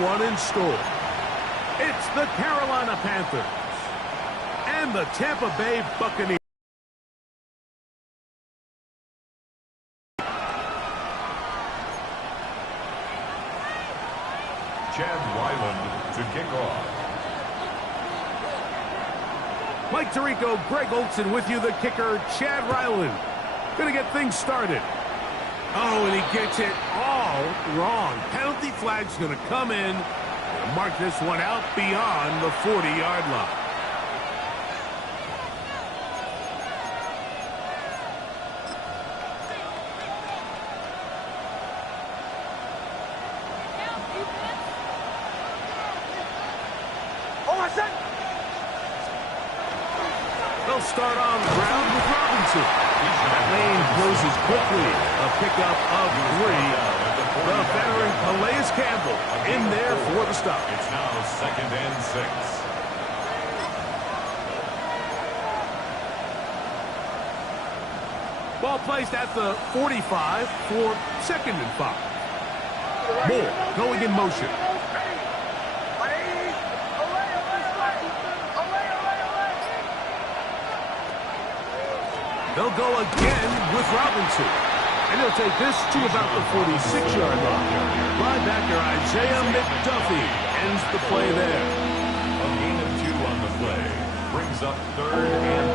one in store. It's the Carolina Panthers and the Tampa Bay Buccaneers. Chad Ryland to kick off. Mike Tirico, Greg Olson with you, the kicker, Chad Ryland. Going to get things started. Oh, and he gets it all wrong. Penalty flag's going to come in and mark this one out beyond the 40-yard line. They'll start on the ground with Robinson. That lane closes quickly. A pickup of 3. The veteran Calais Campbell in there for the stop. It's now 2nd and 6. Ball placed at the 45 for 2nd and 5. Moore going in motion. They'll go again with Robinson. And he'll take this to about the 46-yard line. Linebacker Isaiah McDuffie ends the play there. A gain of 2 on the play. Brings up 3rd and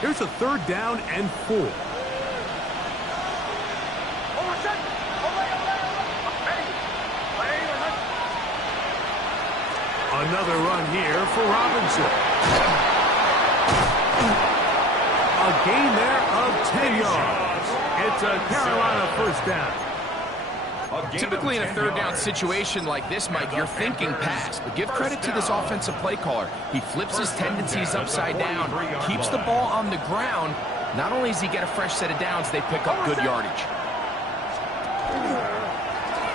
4. Here's a 3rd down and 4. Another run here for Robinson. A gain there of 10 yards. It's a Carolina 1st down. Typically in a 3rd down situation like this, Mike, you're thinking pass. But give credit to this offensive play caller. He flips his tendencies upside down, keeps the ball on the ground. Not only does he get a fresh set of downs, they pick up good yardage.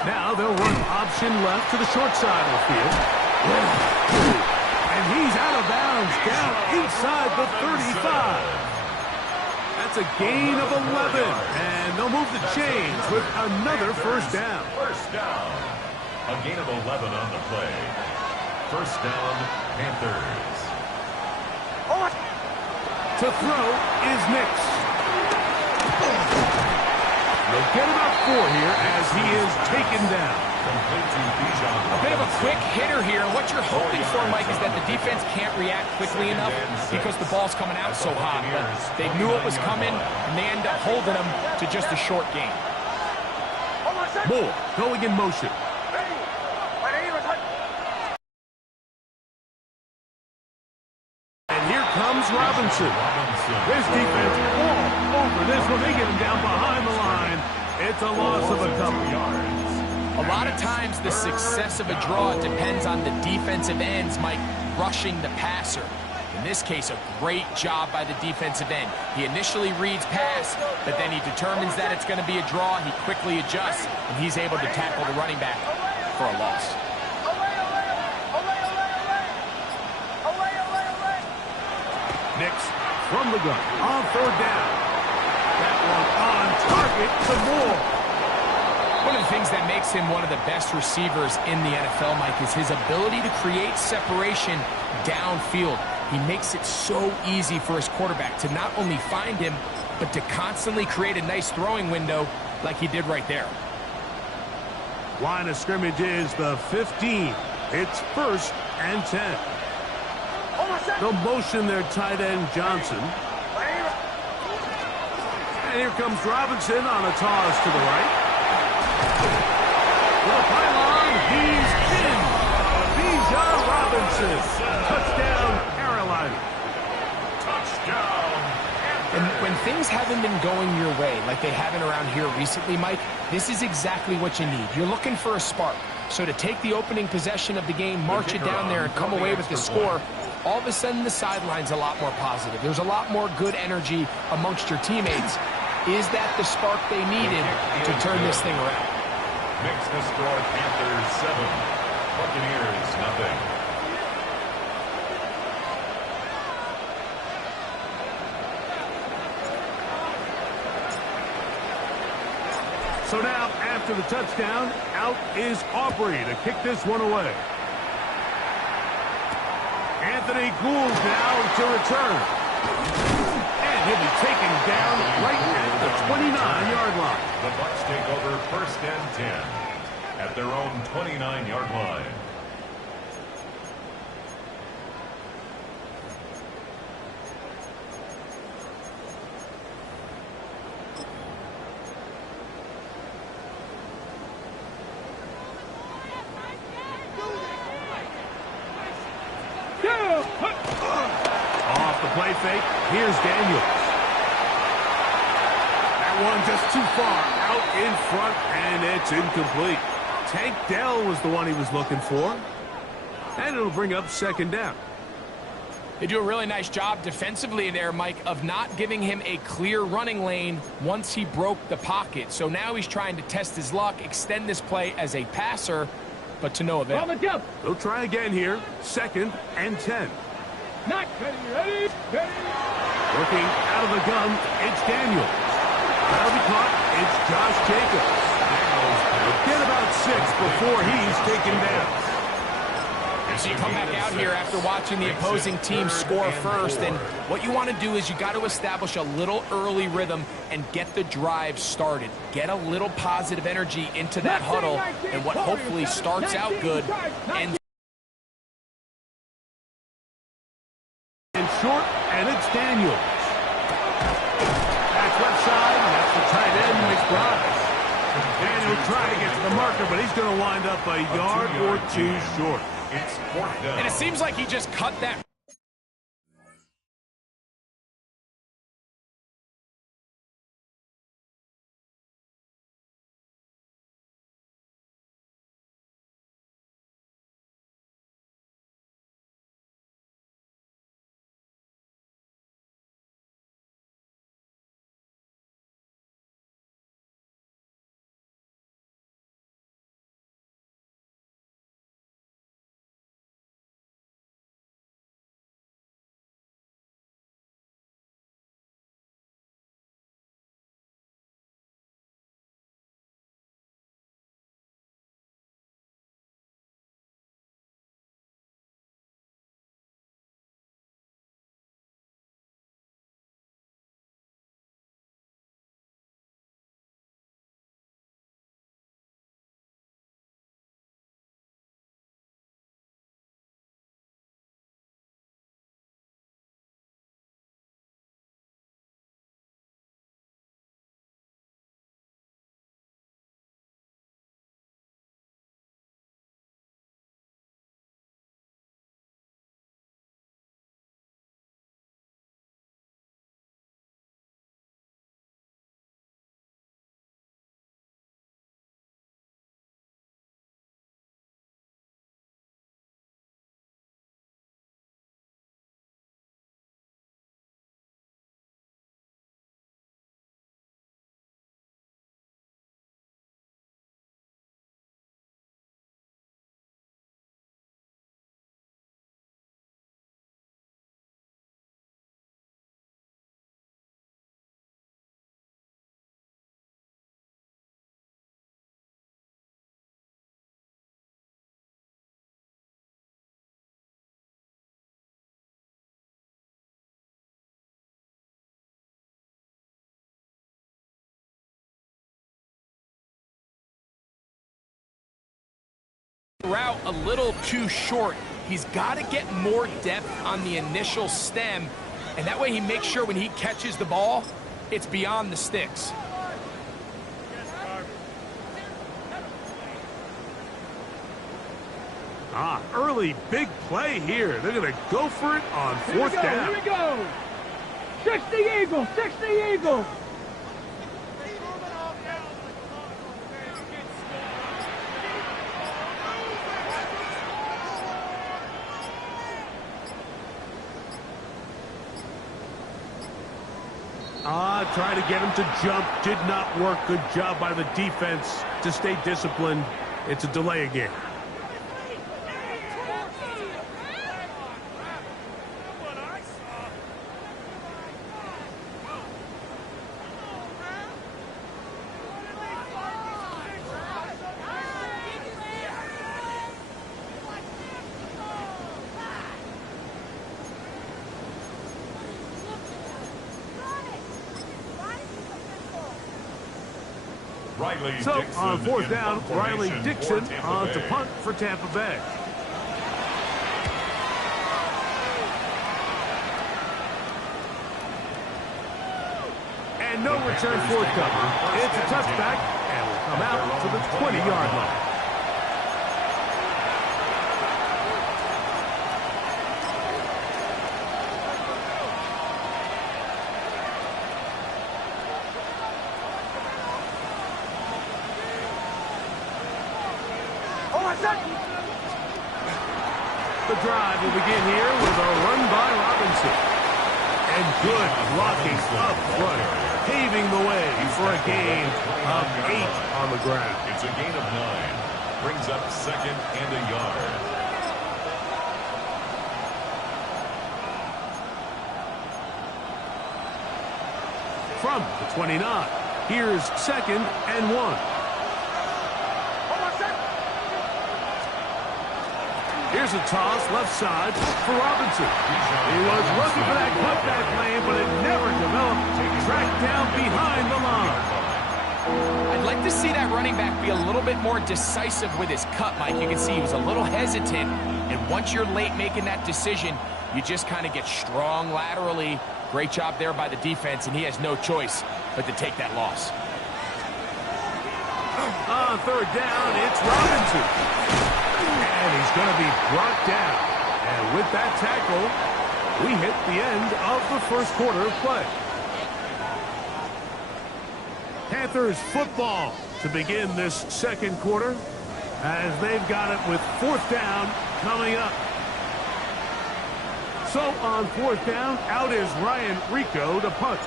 Now they'll run option left to the short side of the field. And he's out of bounds down inside the 35. That's a gain of 11. And they'll move the chains with another 1st down. 1st down. A gain of 11 on the play. 1st down, Panthers. To throw is Nix. They'll get about 4 here as he is taken down. A bit of a quick hitter here. What you're hoping for, Mike, is that the defense can't react quickly enough because the ball's coming out so hot. But they knew it was coming, and they end up holding them to just a short gain. Moore going in motion. And here comes Robinson. His defense all over this one. They get him down behind the line. It's a loss of a couple yards. A lot of times the success of a draw depends on the defensive ends, Mike, rushing the passer. In this case, a great job by the defensive end. He initially reads pass, but then he determines that it's going to be a draw. He quickly adjusts, and he's able to tackle the running back for a loss. Nix from the gun on 3rd down. That one on target to Moore. One of the things that makes him one of the best receivers in the NFL, Mike, is his ability to create separation downfield. He makes it so easy for his quarterback to not only find him, but to constantly create a nice throwing window like he did right there. Line of scrimmage is the 15. It's 1st and 10. They'll motion their tight end Johnson. And here comes Robinson on a toss to the right. The pylon, he's in. Bijan Robinson. Touchdown, Carolina. Touchdown. And when things haven't been going your way like they haven't around here recently, Mike, this is exactly what you need. You're looking for a spark. So to take the opening possession of the game, march it down there, and come away with the score, all of a sudden the sideline's a lot more positive. There's a lot more good energy amongst your teammates. Is that the spark they needed to turn this thing around? Makes the score Panthers 7, Buccaneers 0. So now, after the touchdown, out is Aubrey to kick this one away. Anthony Gould now to return. And he'll be taken down right at the 29-yard line. The Bucs take over 1st and 10 at their own 29-yard line. Off the play fake, here's Daniels. That one just too far, out in front, and it's incomplete. Tank Dell was the one he was looking for, and it'll bring up 2nd down. They do a really nice job defensively there, Mike, of not giving him a clear running lane once he broke the pocket. So now he's trying to test his luck, extend this play as a passer, but to no avail. They'll try again here, 2nd and 10. Not ready. Working out of the gun, it's Daniels. That'll be caught, it's Josh Jacobs. He'll get about 6 before he's taken down. So you come back out here after watching the opposing team score first, and what you want to do is you got to establish a little early rhythm and get the drive started. Get a little positive energy into that huddle, and what hopefully starts out good ends short, and it's Daniels. That's left side, and that's the tight end, McBride. Daniels trying to get to the marker, but he's going to wind up a yard or 2 short. It's 4th down. and it seems like he just cut that. Route a little too short. He's got to get more depth on the initial stem, and that way he makes sure when he catches the ball, it's beyond the sticks. Early big play here. They're going to go for it on 4th down. Here we go. 60 Eagles, 60 Eagles. Trying to get him to jump. Did not work. Good job by the defense to stay disciplined. It's a delay again. So on fourth down, Riley Dixon on to punt for Tampa Bay. And no return forthcoming. It's a touchback and will come out to the 20-yard line. The drive will begin here with a run by Robinson. And good blocking up front, paving the way for a gain of 8 on the ground. It's a gain of 9. Brings up second and a yard. From the 29, here's second and 1. Here's a toss left side for Robinson. He was looking for that cutback lane, but it never developed. Tracked down behind the line. I'd like to see that running back be a little bit more decisive with his cut, Mike. You can see he was a little hesitant, and once you're late making that decision, you just kind of get strong laterally. Great job there by the defense, and he has no choice but to take that loss. On third down, it's Robinson. And he's going to be brought down. And with that tackle, we hit the end of the first quarter of play. Panthers football to begin this second quarter as they've got it with fourth down coming up. So on fourth down, out is Ryan Rico to punt.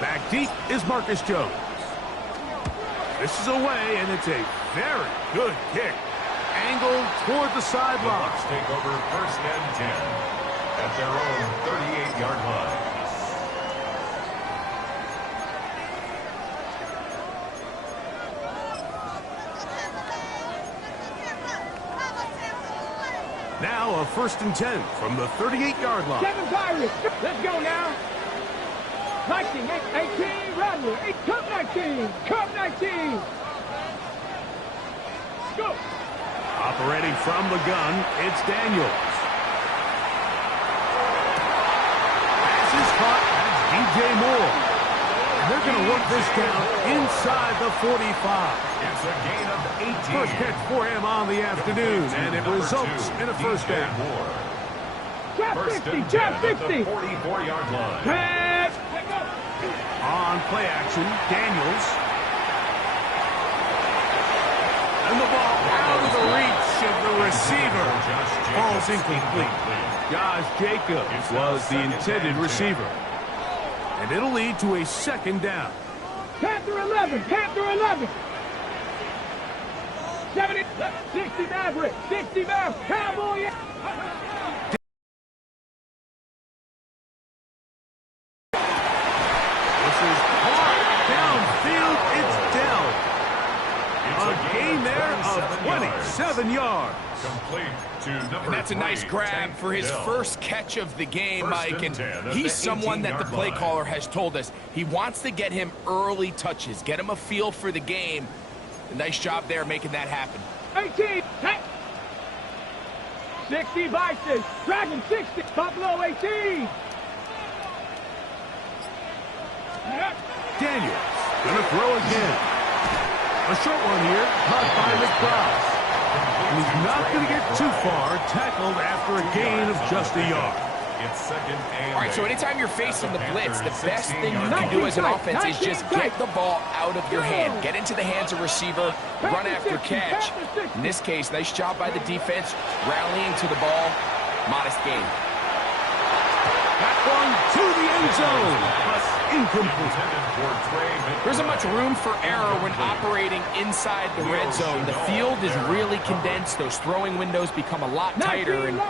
Back deep is Marcus Jones. This is away, and it's a very good kick. Angled toward the sideline. The Bucs take over first and 10 at their own 38-yard line. Now a first and 10 from the 38-yard line. 7 Pirates. Let's go now. 19, 18, Radler. 8, Cup 19. Cup 19. Go. Operating from the gun, it's Daniels. Pass is caught. That's DJ Moore. And they're going to work this down inside the 45. It's a gain of 18. First catch for him on the afternoon, and it results in a first down. Trap First 50, and 10 trap at the 50. 44-yard line. Pass. On play action, Daniels. And the ball out of the reach of the receiver. Falls incomplete. Josh Jacobs was the intended receiver. And it'll lead to a second down. Panther 11, Panther 11. 70, 60 Maverick, 60 Maverick, Cowboy. This is hard downfield. It's Dell. A gain there of 27 yards. Complete to number And that's a nice 3, grab Tank for his Dell. first catch of the game, First Mike. and And 10 at he's the someone that the 18-yard play line. caller has told us he wants to get him early touches, get him a feel for the game. A nice job there making that happen. 18, 60 Bison, Dragon 60, Buffalo 18. Daniels gonna throw again. A short one here, caught by McBride. And he's not going to get too far, tackled after a gain of just a yard. It's second and All right, so 8. anytime you're facing the blitz, the best 16 thing you yards. can do as an 19 offense is just get the ball out of your hand. Get into the hands of receiver, run after catch. In this case, nice job by the defense, rallying to the ball. Modest gain. That one to the end zone, but incomplete. Intended for Trey There isn't much room for error when operating inside the red zone. The field is really condensed. Those throwing windows become a lot tighter and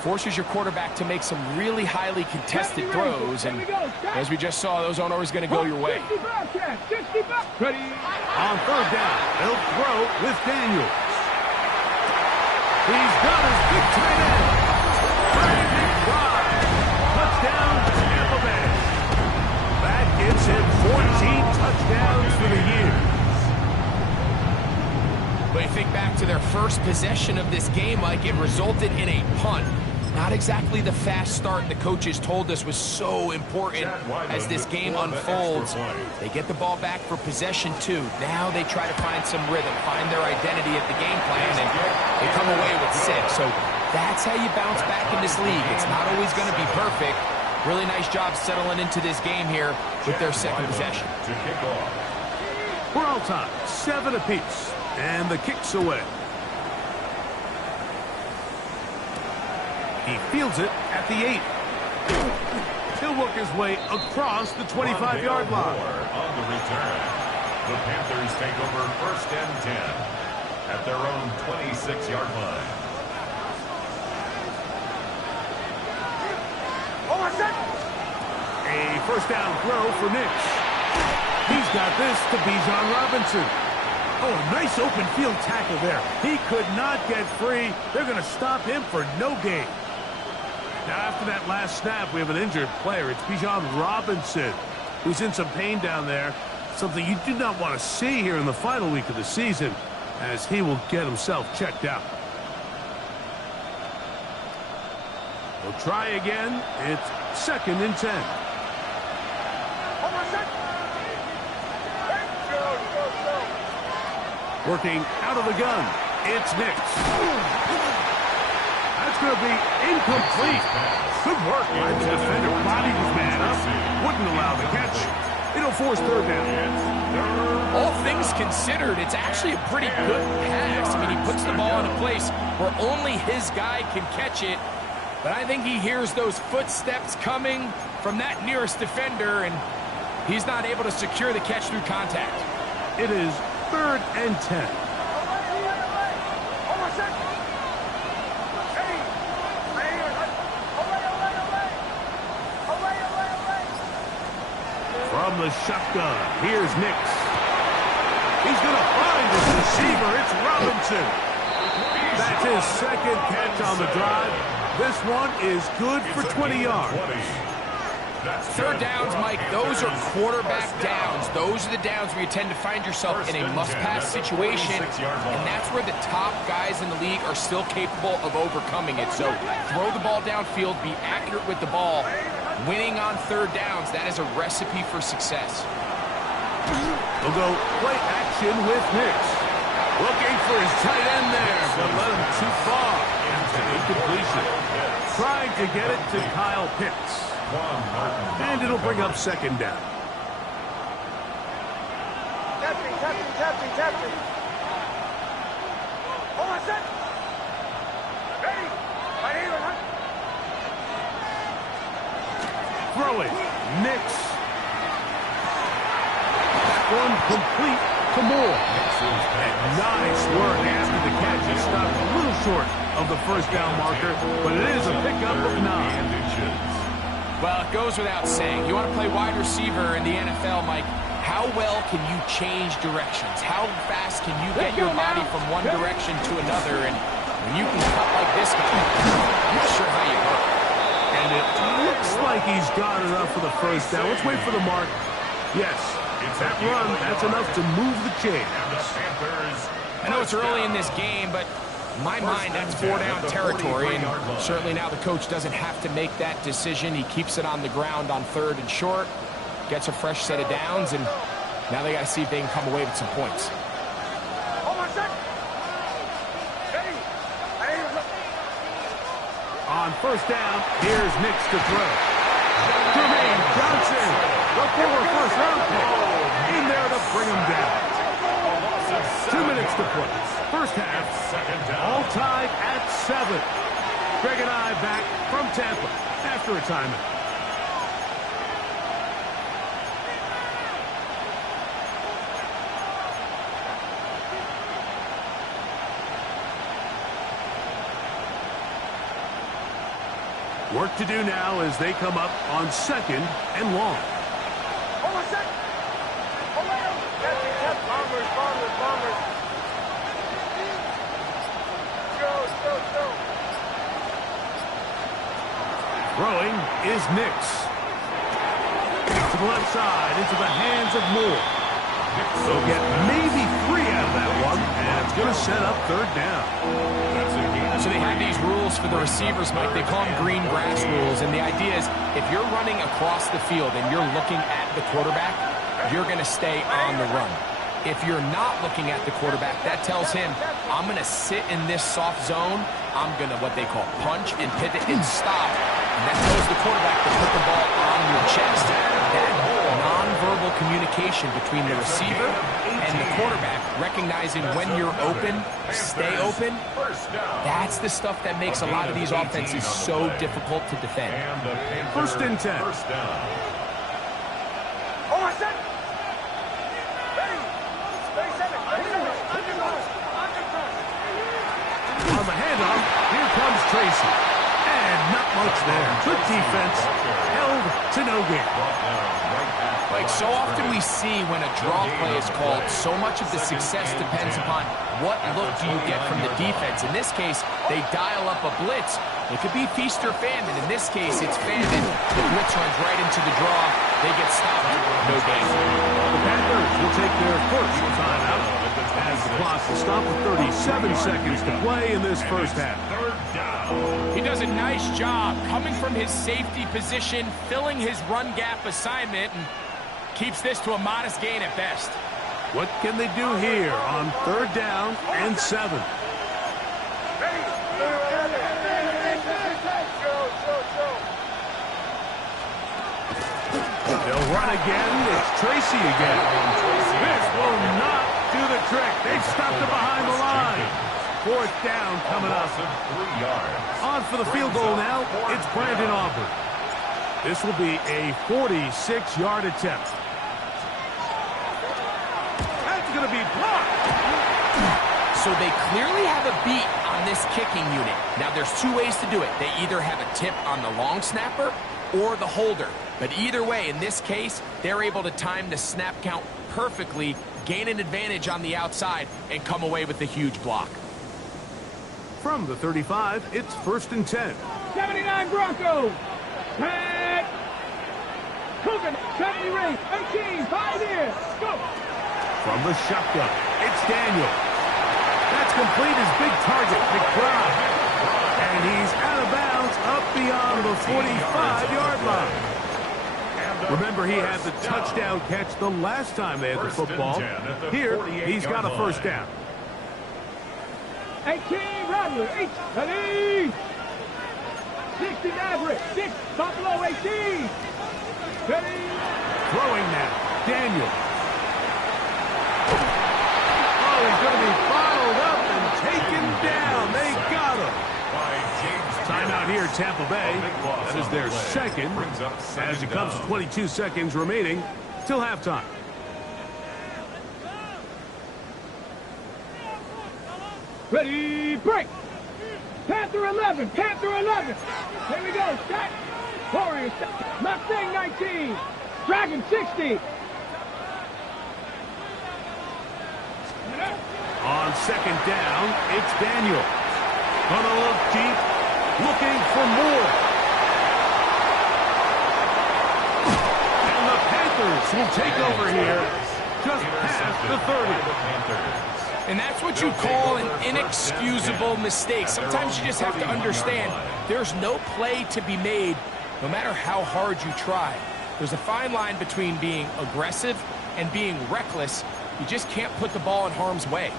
forces your quarterback to make some really highly contested throws. And as we just saw, those aren't always going to go your way. 60 Bobcat, 60 Bobcat. Ready. On third down, they'll throw with Daniels. He's got his big tight end. Brandon McBride. Touchdown, Tampa Bay. That gives him 14 touchdowns for the year. you think back to their first possession of this game, Mike, it resulted in a punt. Not exactly the fast start the coaches told us was so important as this game unfolds. They get the ball back for possession 2. Now they try to find some rhythm, find their identity at the game plan, and they come away with 6. So that's how you bounce back in this league. It's not always going to be perfect. Really nice job settling into this game here with their second possession. We're all tied, 7 apiece, and the kick's away. He fields it at the 8. He'll work his way across the 25-yard line. On the return, the Panthers take over 1st and 10 at their own 26-yard line. A first down throw for Nix. He's got this to Bijan Robinson. Oh, a nice open field tackle there. He could not get free. They're going to stop him for no gain. Now, after that last snap, we have an injured player. It's Bijan Robinson, who's in some pain down there. Something you do not want to see here in the final week of the season, as he will get himself checked out. We'll try again. It's 2nd and 10. Working out of the gun. It's Nix. That's going to be incomplete. Good work by the defender. Bodied his man up. Wouldn't allow the catch. It'll force 3rd down. All things considered, it's actually a pretty good pass. I mean, he puts the ball in a place where only his guy can catch it. But I think he hears those footsteps coming from that nearest defender, and he's not able to secure the catch through contact. It is 3rd and 10. From the shotgun, here's Nix. He's going to find his receiver. It's Robinson. That's his 2nd catch on the drive. This one is good for 20 yards. 3rd downs, Mike, those are quarterback downs. Those are the downs where you tend to find yourself in a must-pass situation, and that's where the top guys in the league are still capable of overcoming it. So throw the ball downfield, be accurate with the ball. Winning on 3rd downs, that is a recipe for success. We'll go play action with Nix. Looking for his tight end there, but let him too far. Into incompletion. Trying to get it to Kyle Pitts. And it'll bring up 2nd down. Throwing. Nix. That one complete to Moore. Nice work after the catch. He stopped a little short of the 1st down marker, but it is a pickup of 9. Well, it goes without saying. You want to play wide receiver in the NFL, Mike, how well can you change directions? How fast can you get your body from one direction to another? And when you can cut like this guy, I'm not sure how you hurt. And it looks like he's got enough for the 1st down. Let's wait for the mark. Yes, that run, that's enough to move the chains. I know it's early in this game, but in my mind, that's 4-down territory, and certainly now the coach doesn't have to make that decision. He keeps it on the ground on 3rd and short, gets a fresh set of downs, and now they got to see if they can come away with some points. On 1st down, here's Nix to throw. Jermaine Johnson, the former 1st-round pick, in there to bring him down. 2 minutes to play. 1st half, all tied at 7. Greg and I back from Tampa after a timeout. Work to do now as they come up on 2nd and long. Throwing is Nix. To the left side, into the hands of Moore. They'll get maybe 3 out of that one, and it's going to set up third down. So they have these rules for the receivers, Mike. They call them green grass rules, and the idea is if you're running across the field and you're looking at the quarterback, you're going to stay on the run. If you're not looking at the quarterback, that tells him, I'm going to sit in this soft zone. I'm going to, what they call, punch and pivot and stop. And that tells the quarterback to put the ball on your chest. That nonverbal communication between the receiver and the quarterback, recognizing when you're open, stay open, that's the stuff that makes a lot of these offenses so difficult to defend. First and 10. On the handoff, here comes Tracy. And not much there. Good defense. Held to no gain. Like so often we see when a draw play is called, so much of the success depends upon what look do you get from the defense. In this case, they dial up a blitz. It could be feast or famine. In this case, it's famine. The blitz runs right into the draw. They get stopped. No gain. The Panthers will take their first timeout as the clock will stop with 37 seconds to play in this first half. He does a nice job coming from his safety position, filling his run gap assignment, and keeps this to a modest gain at best. What can they do here on third down and 7? They'll run again. It's Tracy again. This will not do the trick. They've stopped it behind the line. Fourth down coming up. On for the field goal now. It's Brandon Aubrey. This will be a 46-yard attempt. That's going to be blocked. So they clearly have a beat on this kicking unit. Now there's two ways to do it. They either have a tip on the long snapper or the holder. But either way, in this case, they're able to time the snap count perfectly, gain an advantage on the outside, and come away with a huge block. From the 35, it's first and 10. 79 Broncos. Pat. Coogan. 70 ring. 18. 5 in. Go. From the shotgun, it's Daniel. That's complete his big target, McBride. And he's out of bounds up beyond the 45-yard line. Remember, he had the touchdown catch the last time they had the football. Here, he's got a first down. 18 Rattler. 8. Ready. 60 Maverick. 6. Buffalo 18. Ready. Throwing now. Daniel. Oh, he's going to be bottled up and taken down. They got him. Timeout here, Tampa Bay. That is their second, as it comes to 22 seconds remaining till halftime. Ready, break. Panther 11, Panther 11. Here we go, set. Warriors, Mustang 19. Dragon 60. On second down, it's Daniel. Gonna look deep, looking for more. And the Panthers will take over here just past the 30. And that's what you call an inexcusable mistake. Sometimes you just have to understand there's no play to be made, no matter how hard you try. There's a fine line between being aggressive and being reckless. You just can't put the ball in harm's way.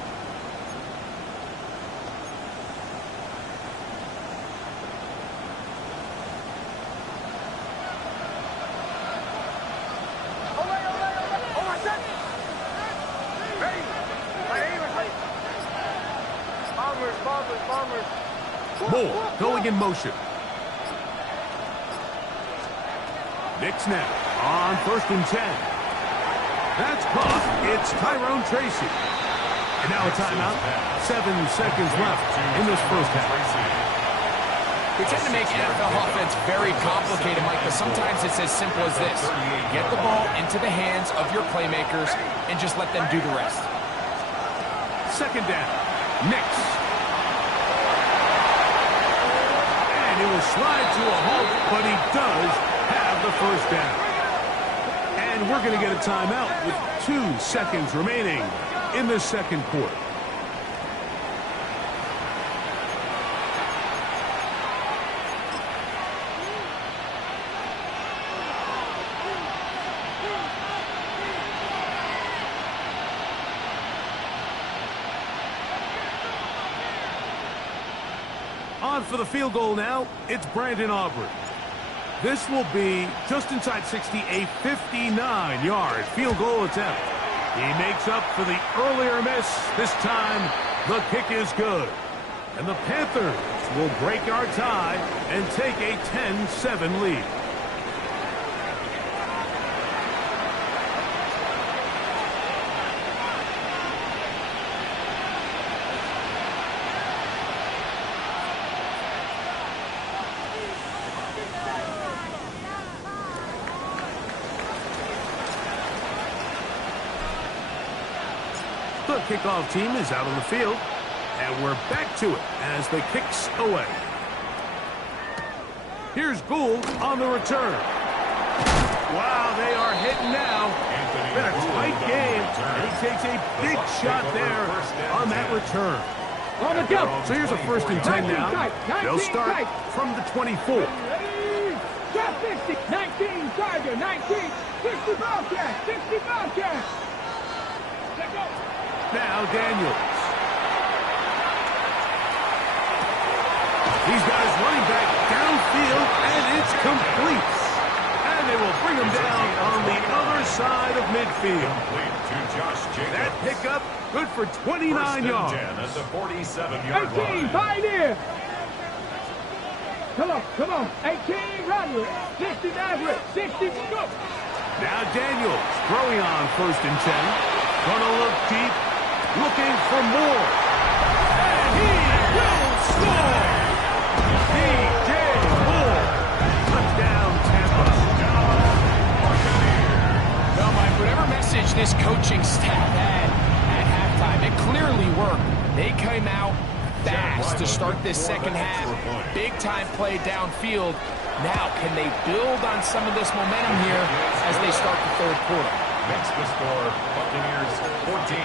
Moore going in motion. Nick snap on first and 10. That's caught. It's Tyrone Tracy. And now a timeout. 7 seconds left in this first half. They tend to make NFL offense very complicated, Mike, but sometimes it's as simple as this. Get the ball into the hands of your playmakers and just let them do the rest. Second down. Nix. He will slide to a halt, but he does have the first down. And And we're going to get a timeout with 2 seconds remaining in the second quarter. On for the field goal now, it's Brandon Aubrey. This will be just inside 60, a 59-yard field goal attempt. He makes up for the earlier miss. This time, the kick is good. And the Panthers will break our tie and take a 10-7 lead. The kickoff team is out on the field, and we're back to it as the kick's away. Here's Gould on the return. Wow, they are hitting now. Been a tight game, and he takes a big shot there on that return. On the jump. So here's a 1st and 10 now. They'll start from the 24. Shot 50, 19, Charger, 19, 60 ball catch, 60 ball catch. Let go. Now Daniels. He's got his running back downfield, and it's complete. And they will bring him down on the other side of midfield. That pickup, good for 29 yards. At the 47-yard 18, line. Pioneer. Come on, 18, run with it. 60, Maverick, 60, go. Now Daniels throwing on 1st and 10. Gonna look deep, looking for more. And he will score! DJ Moore. Touchdown, Tampa. Well, Mike, whatever message this coaching staff had at halftime, it clearly worked. They came out fast to start this second half. Big-time play downfield. Now, can they build on some of this momentum here as they start the third quarter? Next to score, Buccaneers 14,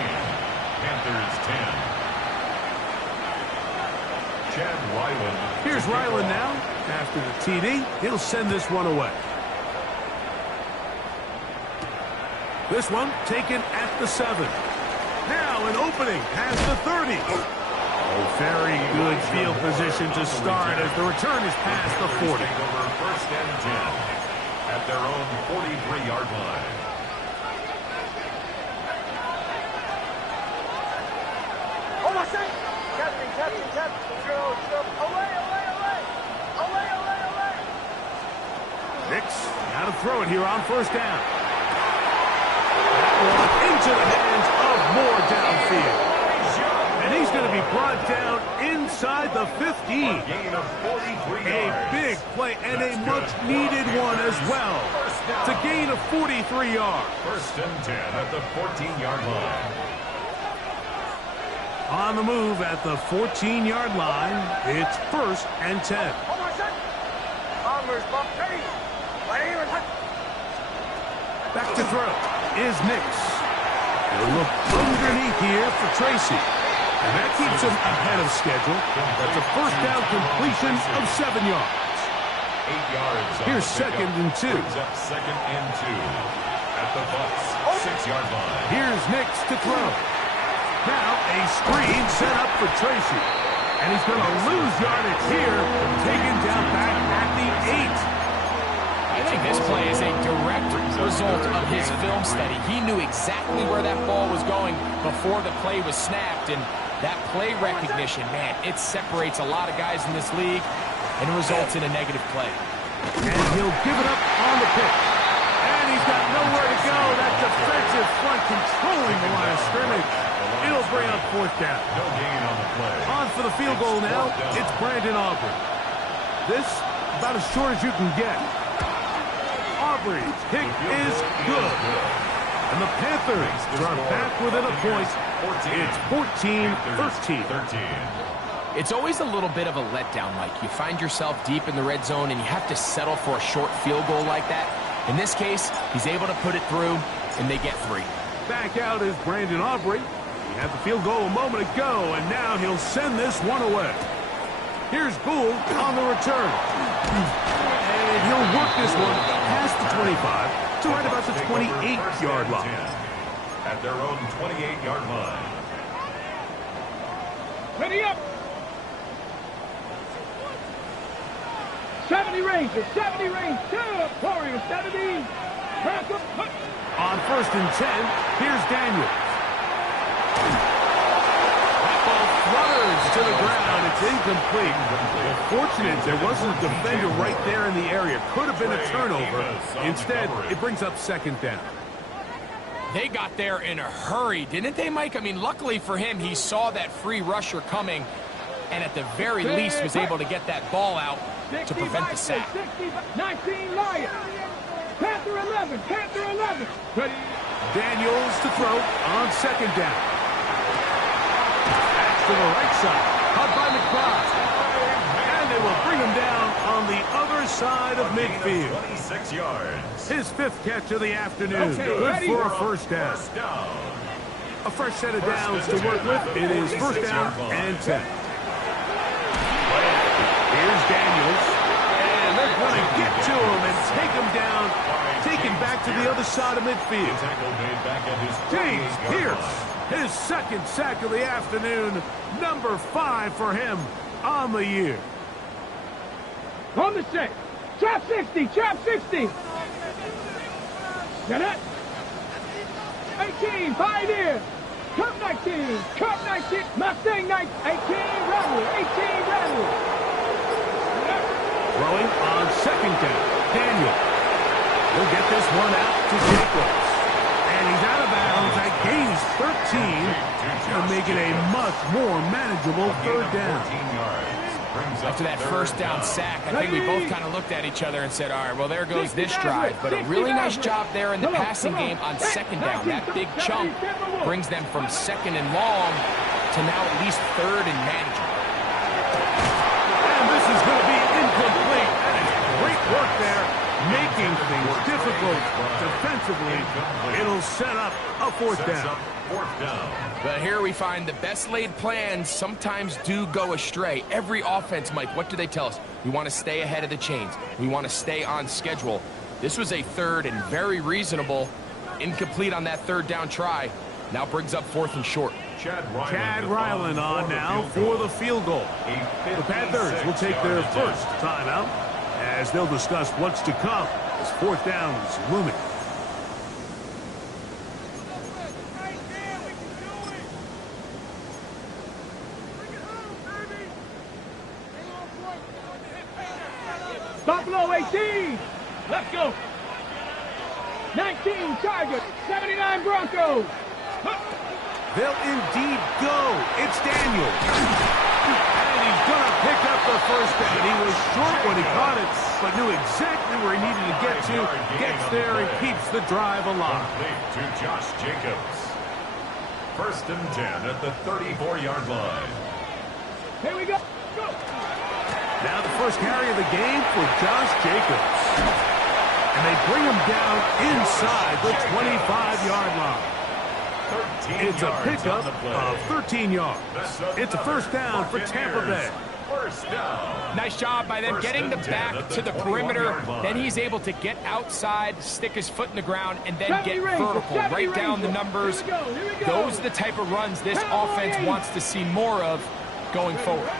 Panthers 10. Chad Ryland. Here's Ryland now. After the TD, he'll send this one away. This one taken at the 7. Now an opening past the 30. Oh, very good field position to start as the return is past the 40. Take over 1st and 10 at their own 43-yard line. Nix, now to throw it here on 1st down. That one into the hands of Moore downfield. And he's going to be brought down inside the 15. A gain of 43 A yards. big play and a much-needed one as well. It's a gain of 43 yards. 1st and 10 at the 14-yard line. On the move at the 14-yard line, it's 1st and 10. Back to throw is Nix. He'll look underneath here for Tracy. And that keeps him ahead of schedule. That's a 1st down completion of 7 yards. 8 yards. Here's 2nd and 2. Brings up 2nd and 2 at the Bucs 6-yard line. Here's Nix to throw. Now a screen set up for Tracy. And he's going to lose yardage here, taken down back at the 8. I think this play is a direct result of his film study. He knew exactly where that ball was going before the play was snapped, and that play recognition, man, it separates a lot of guys in this league and results in a negative play. And he'll give it up on the pick. And he's got nowhere to go. That defensive front controlling the line of scrimmage. It'll bring up 4th down. No gain on the play. On for the field goal now, it's Brandon Aubrey. This, about as short as you can get. Aubrey's kick is good. And the Panthers are back within a point. It's 14-13. It's always a little bit of a letdown, Mike. You find yourself deep in the red zone and you have to settle for a short field goal like that. In this case, he's able to put it through, and they get 3. Back out is Brandon Aubrey. He had the field goal a moment ago, and now he'll send this one away. Here's Gould on the return. And he'll work this one past the 25 to right about the 28-yard line. At their own 28-yard line. Ready up. 70 Rangers, 70 Rangers, 2, Warriors, 70. Back up. On 1st and 10, here's Daniels. That ball flutters to the ground. It's incomplete. Well, fortunate there wasn't a defender right there in the area. Could have been a turnover. Instead, it brings up 2nd down. They got there in a hurry, didn't they, Mike? I mean, luckily for him, he saw that free rusher coming, and at the very least was able to get that ball out to prevent the sack. 19 Lions. Panther 11. Panther 11. Ready. Daniels to throw on 2nd down. Back to the right side. Caught by McBride. And they will bring him down on the other side of midfield. 26 yards. His 5th catch of the afternoon. Good for a 1st down. A fresh set of downs to work with. It is 1st down and 10. Here's Daniels. And they're going to get to him and take him down. Take him back to the other side of midfield. James Pierce, his 2nd sack of the afternoon. Number 5 for him on the year. On the set. Trap 60. Trap 60. Get it. 18. Pioneer. Cup 19. Cup 19. Mustang 19. 18. Rattle. 18. Rattle. Throwing on 2nd down. Daniel. He'll get this one out to Jacobs. And he's out of bounds at gains 13. To make it a much more manageable 3rd down. After that 1st down sack, I think we both kind of looked at each other and said, all right, well, there goes this drive. But a really nice job there in the passing game on 2nd down. That big chunk brings them from 2nd and long to now at least 3rd and manageable. And this is going to be incomplete. That is great work there, making things difficult defensively. It'll set up a 4th down. But here we find the best laid plans sometimes do go astray. Every offense, Mike, what do they tell us? We want to stay ahead of the chains. We want to stay on schedule. This was a 3rd and very reasonable. Incomplete on that 3rd down try. Now brings up 4th and short. Chad Ryland on now for the field goal. The Panthers will take their 1st timeout as they'll discuss what's to come as 4th down is looming. Buffalo 18. Let's go. 19 Chargers. 79 Broncos. They'll indeed go. It's Daniel. And he's going to pick up the 1st down. He was short when he caught it, but knew exactly where he needed to get to. Gets there and keeps the drive alive. To Josh Jacobs. 1st and 10 at the 34-yard line. Here we go. Go. Now the 1st carry of the game for Josh Jacobs. And they bring him down inside the 25-yard line. It's a pickup of 13 yards. It's a 1st down for Tampa Bay. Nice job by them getting the back to the perimeter. Then he's able to get outside, stick his foot in the ground, and then get vertical. Write down the numbers. Those are the type of runs this offense wants to see more of going forward.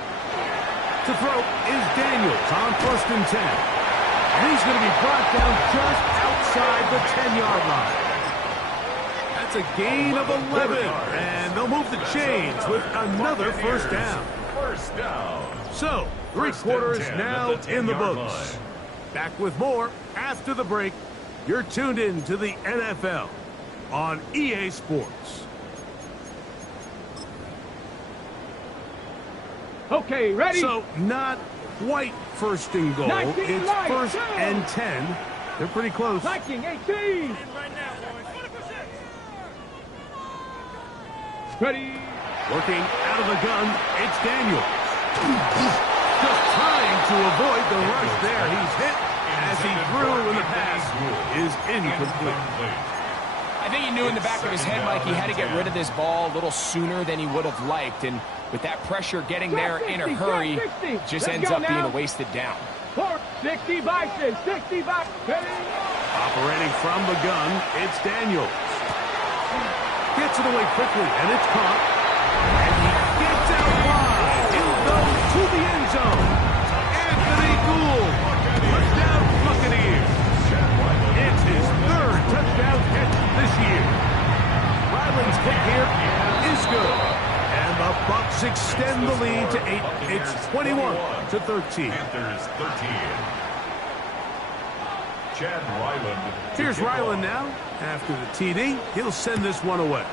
To throw is Daniels on 1st and 10. And he's going to be brought down just outside the 10-yard line. That's a gain of 11. And they'll move the chains with another 1st down. So, 3 quarters now in the books. Back with more after the break. You're tuned in to the NFL on EA Sports. Okay, ready? So, not quite 1st and goal. It's 1st and 10. They're pretty close. Viking 18. Ready. Working out of the gun, it's Daniels. Just trying to avoid the rush there. He's hit as he threw, and the pass is incomplete. I think he knew in the back of his head, Mike, he had to get rid of this ball a little sooner than he would have liked. And with that pressure getting there in a hurry, just ends up being a wasted down. 60 boxes, 60 boxes. Operating from the gun, it's Daniels. Gets it away quickly, and it's caught. And he gets out wide. He'll go to the end zone. Anthony Gould. Touchdown Buccaneers. It's his third touchdown catch this year. Ryland's kick here is good. And the Bucs extend the lead to 8. It's 21-13. Panthers 13. Chad Ryland. Here's Ryland now. After the TD, he'll send this one away.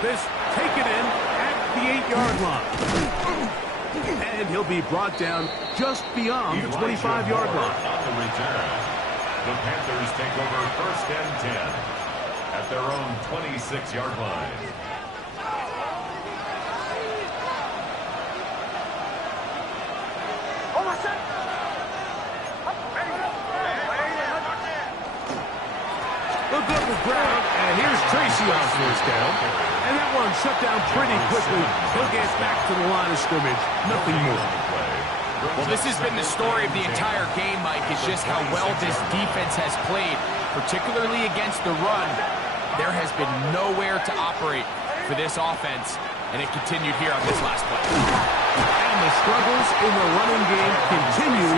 This taken in at the 8-yard line. And he'll be brought down just beyond the 25-yard line. On the return, the Panthers take over 1st and 10 at their own 26-yard line. Look up the ground, and here's Tracy on first down. And that one shut down pretty quickly. He'll get back to the line of scrimmage. Nothing more. Well, this has been the story of the entire game, Mike, is just how well this defense has played, particularly against the run. There has been nowhere to operate for this offense, and it continued here on this last play. And the struggles in the running game continue.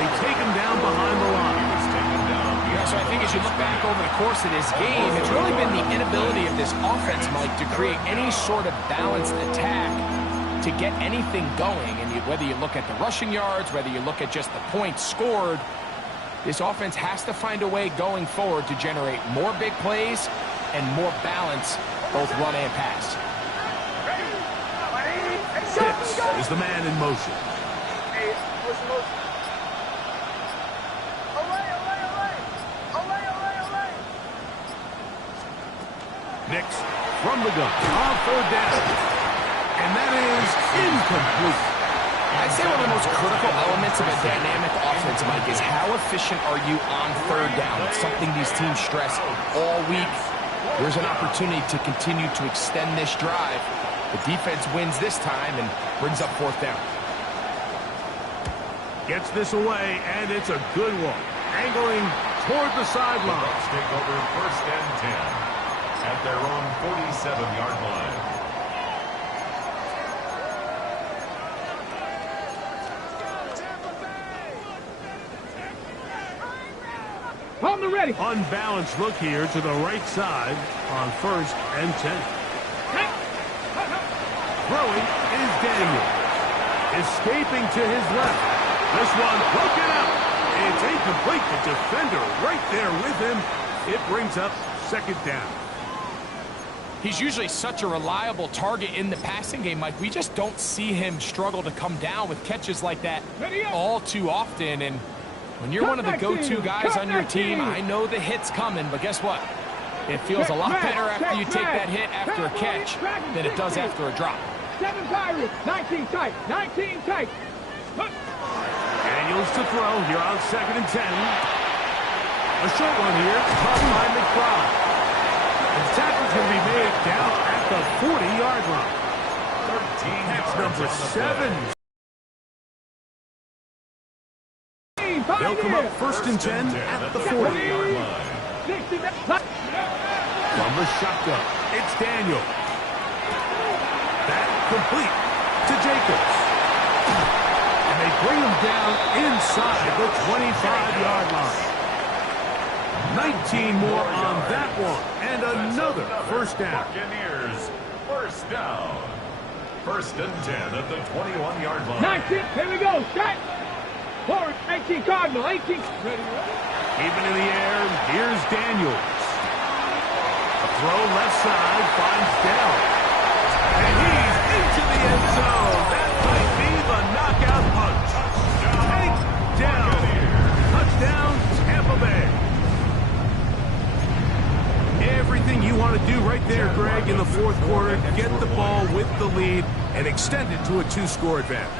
They take him down behind the line. Yeah, so I think as you look back over the course of this game, it's really been the inability of this offense, Mike, to create any sort of balanced attack to get anything going. And whether you look at the rushing yards, whether you look at just the points scored, this offense has to find a way going forward to generate more big plays and more balance, both run and pass. Pitts is the man in motion. Nix from the gun on 3rd down. And that is incomplete. I'd say one of the most critical elements of a dynamic offense, Mike, is how efficient are you on 3rd down? It's something these teams stress all week. There's an opportunity to continue to extend this drive. The defense wins this time and brings up 4th down. Gets this away, and it's a good one. Angling toward the sideline. Bucs take over 1st and 10 at their own 47-yard line. On the ready. Unbalanced look here to the right side on 1st and 10. Throwing is Daniel. Escaping to his left. This one broken out. It's incomplete. The defender right there with him. It brings up 2nd down. He's usually such a reliable target in the passing game, Mike. We just don't see him struggle to come down with catches like that all too often. And when you're one of the go-to guys on your team, I know the hit's coming, but guess what? It feels a lot better after you take that hit after a catch than it does after a drop. 7 Pirates, 19 tight, 19 tight. Daniels to throw here on 2nd and 10. A short one here, caught by McBride. The tackle's going to be made down at the 40-yard line. 13 That's yards number on the 7. play. They'll come up 1st and 10 at the 40-yard line. From the shotgun, it's Daniel. That complete to Jacobs. And they bring him down inside the 25-yard line. 19 more on that one. And another 1st down. Buccaneers, 1st down. 1st and 10 at the 21-yard line. 19, here we go, set. Forward, 18 Cardinal, 18. Ready. Even in the air, here's Daniels. A throw left side finds Dell. And he's into the end zone. That might be the knockout punch. Touchdown. Touchdown, Tampa Bay. Everything you want to do right there, Greg, in the fourth quarter. Get the ball with the lead and extend it to a 2-score advantage.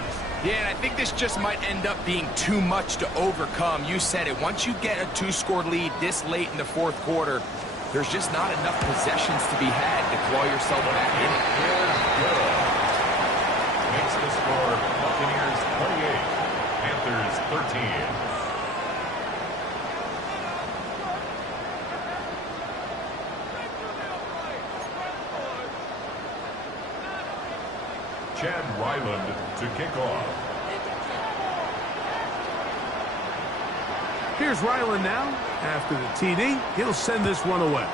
Yeah, and I think this just might end up being too much to overcome. You said it. Once you get a 2-score lead this late in the fourth quarter, there's just not enough possessions to be had to claw yourself back in it. Makes the score Buccaneers 28, Panthers 13. Chad Ryland to kick off. Here's Ryland now. After the TD, he'll send this one away.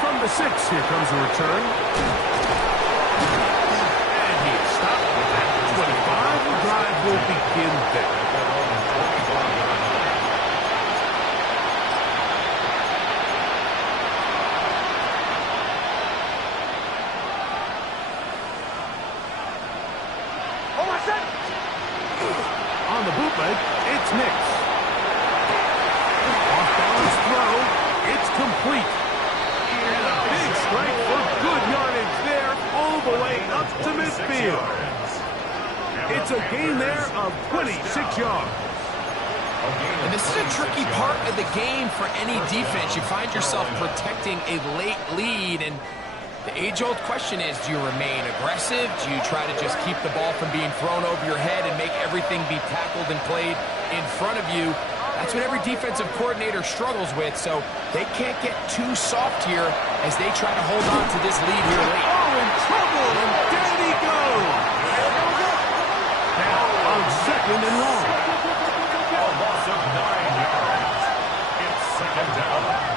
From the 6, here comes a return. And he is stopped with that 25. The drive will begin there. On the bootleg, it's Nix. Off-balance throw, it's complete. And a big strike for good yardage there, all the way up to midfield. It's a gain there of 26 yards. And this is a tricky part of the game for any defense. You find yourself protecting a late lead, and the age-old question is, do you remain aggressive? Do you try to just keep the ball from being thrown over your head and make everything be tackled and played in front of you? That's what every defensive coordinator struggles with, so they can't get too soft here as they try to hold on to this lead here late. Oh, in trouble, and down he goes. Now on 2nd and long. A loss of 9 yards. It's 2nd down.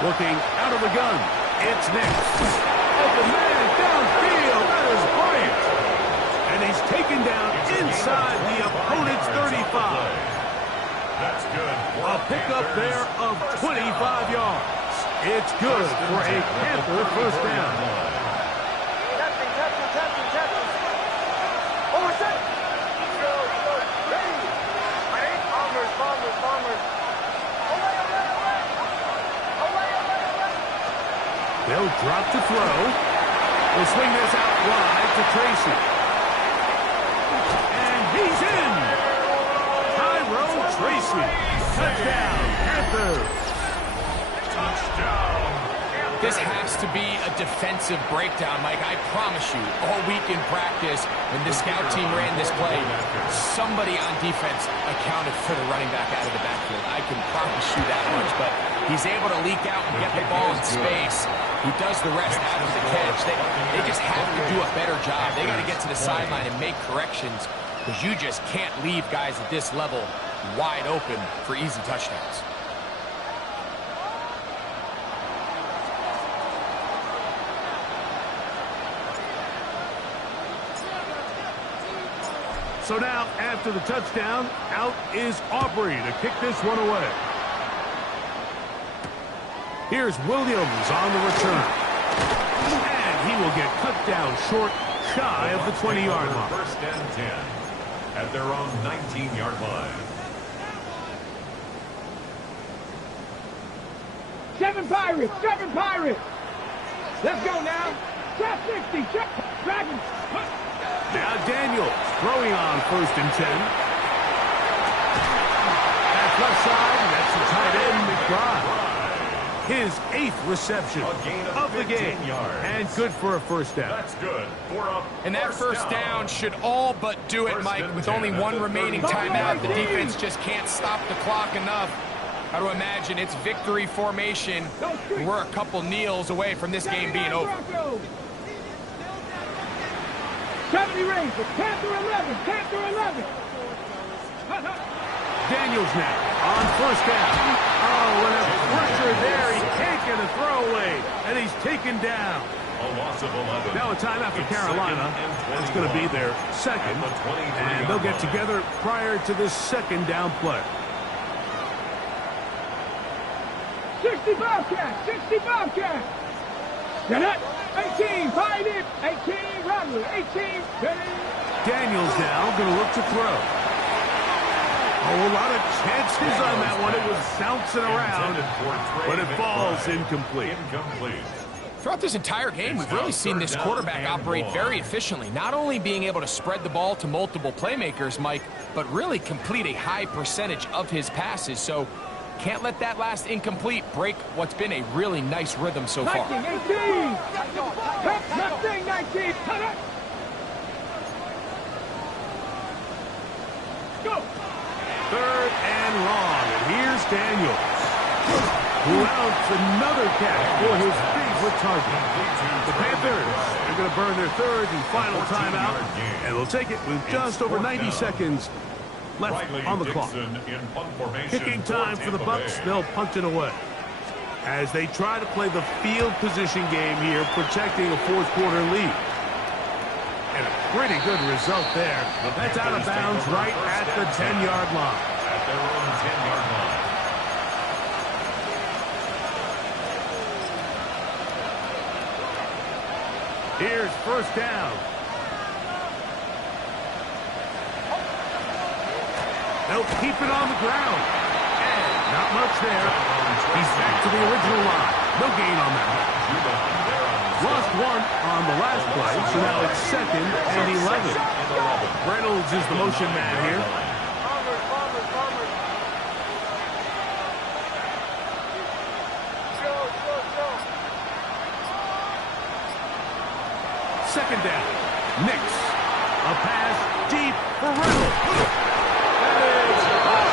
Looking out of the gun, it's Nix. Open man downfield, that is brilliant. And he's taken down inside the opponent's 35. That's good. A pickup there of 25 yards. It's good for a Panther first down. They'll drop to throw. They'll swing this out wide to Tracy. And he's in. Tyrone Tracy. Touchdown, Panthers. Touchdown. This has to be a defensive breakdown, Mike. I promise you, all week in practice, when the scout team ran this play, somebody on defense accounted for the running back out of the backfield. I can promise you that much, but he's able to leak out and get the ball in space. He does the rest out of the catch. They just have to do a better job. They got to get to the sideline and make corrections, because you just can't leave guys at this level wide open for easy touchdowns. So now, after the touchdown, out is Aubrey to kick this one away. Here's Williams on the return. And he will get cut down short, shy of the 20-yard line. 1st and 10 at their own 19-yard line. 7 Pirates, 7 Pirates. Let's go now. Shot 60, shot Dragons. Now Daniels throwing on 1st and 10. That's left side, that's the tight end, McBride. His 8th reception of the game. And good for a first down. That's good for a And that first down should all but do it, Mike. With only one remaining timeout, the defense just can't stop the clock enough. Got to imagine it's victory formation. We're a couple kneels away from this game being over. 70 Rangers, Panther 11, Panther 11. Daniels now on 1st down. Oh, and a pressure there. He can't get a throwaway, and he's taken down. a loss of 11. Now a timeout for Carolina. That's going to be their second, and they'll get together prior to this 2nd down play. 60 Bobcats, 60 Bobcats. Get it. 18, find it. 18, Rodley, 18, ready. Daniels now going to look to throw. Oh, a lot of chances on that one. It was bouncing around, but it falls incomplete. Throughout this entire game, we've really seen this quarterback operate very efficiently, not only being able to spread the ball to multiple playmakers, Mike, but really complete a high percentage of his passes. So can't let that last incomplete break what's been a really nice rhythm so far. 19, 18! Nothing, 19! Cut it! Go! Third and long, and here's Daniels, who outs another catch for his favorite target. The Panthers are going to burn their third and final timeout, and they'll take it with just over 90 seconds left on the clock. Kicking time for the Bucs. They'll punt it away as they try to play the field position game here, protecting a fourth-quarter lead. And a pretty good result there. That's out of bounds right at the 10-yard line. At their own 10-yard line. Here's first down. They'll keep it on the ground. And not much there. He's back to the original line. No gain on that one. Lost one on the last play, so now it's 2nd and 11. Reynolds is the motion man here. Second down. Nix. A pass deep for Reynolds. That is hot.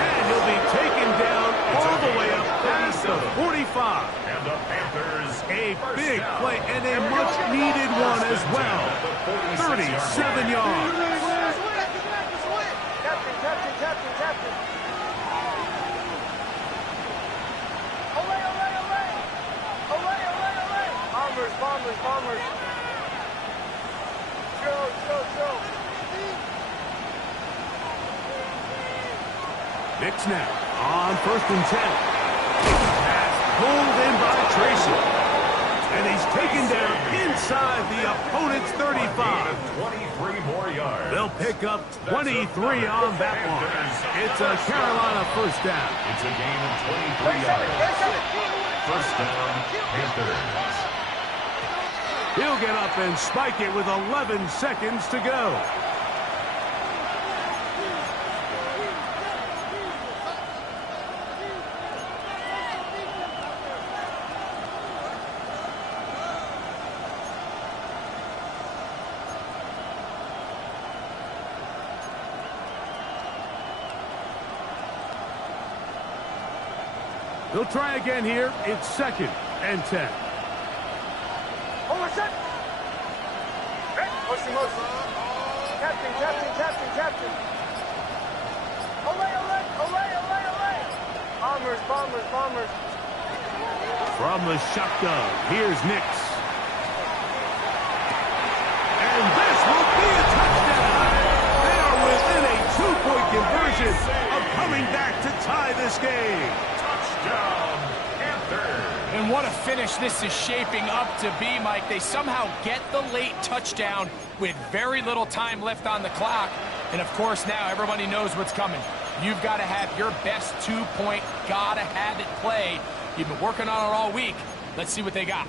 And he'll be taken down all the way up past the 45. And the Panthers, A big play and a much-needed one as well. 37 yards. Captain. Bombers. Show. Nix now on 1st and 10. Pass pulled in by Tracy. And he's taken down inside the opponent's 35. 23 more yards. They'll pick up 23 on that one. It's a Carolina first down. It's a gain of 23 yards. First down, Panthers. He'll get up and spike it with 11 seconds to go. They'll try again here. It's 2nd and 10. Motion. Captain. Olay. Bombers. From the shotgun, here's Nix. And this will be a touchdown. They are within a 2-point conversion of coming back to tie this game. Touchdown, Panthers. And what a finish this is shaping up to be, Mike. They somehow get the late touchdown with very little time left on the clock. And, of course, now everybody knows what's coming. You've got to have your best 2-point, gotta have it play. You've been working on it all week. Let's see what they got.